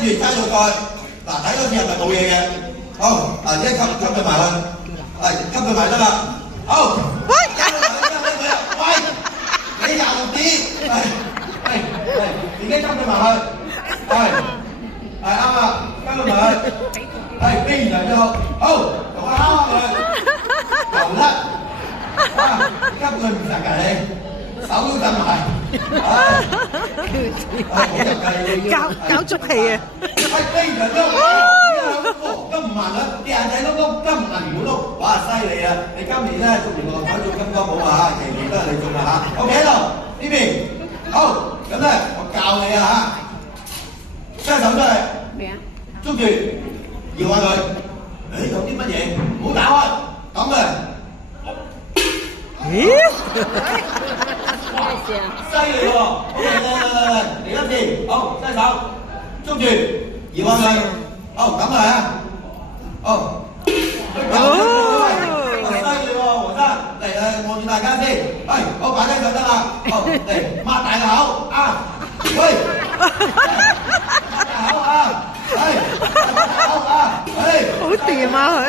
住揸住佢，嗱睇嗰次係咪冇嘢嘅？好，嗱而家吸佢埋去，係吸佢埋得啦。好，喂，你又跌，係，自己吸佢埋去，係啱啦，吸佢埋去，係非常之好。好，同我敲下佢，又得，吸佢唔實㗎你，手都震埋，搞足氣啊！係非常之好。金唔慢啦，啲眼仔碌碌，金唔慢唔碌，哇犀利啊！你今年咧中完六合彩中金多寶啊，期期都係你中啦嚇。OK 喺度呢邊，好咁咧，我教你啊嚇，雙手出嚟，咩啊？捉住搖下佢，誒有啲乜嘢？唔好打開，咁嘅。咦？犀利喎！OK，嚟一次，好雙手捉住搖下佢，好咁啊！好，犀利喎，黃生，嚟望住大家先，係，好擺低就得啦，好嚟擘大個口，啊，喂，大口啊，係，大口啊，係，好掂啊佢，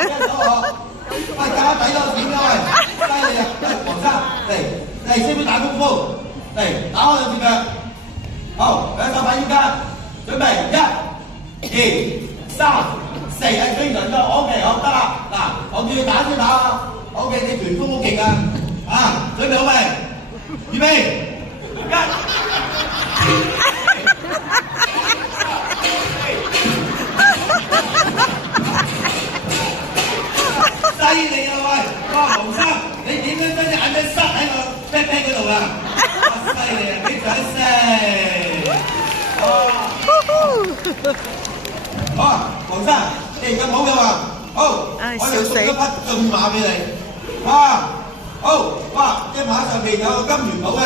喂，加底多點㗎喂，犀利啊，黃生，嚟，識唔識打功夫？嚟，打開兩隻腳，好，兩手擺腰間，準備1、2、3。4係非常之好 ，OK， 好得啦。嗱，我叫你打先打啊 ，OK， 你拳功好勁啊，啊，準備好未？預備，犀利啊喂！哇，黃生，你點樣將隻眼仔塞喺個 pat pat 嗰度㗎？哇，犀利啊！俾掌聲。哇！好，黃生。你咁好嘅話，好，我又送一匹駿馬俾你，哇，好，哇，隻馬上面有個金元寶嘅，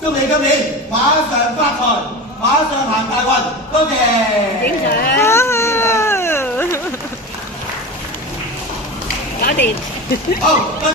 祝你今年馬上發財，馬上行大運，多謝。影相。搞掂。好。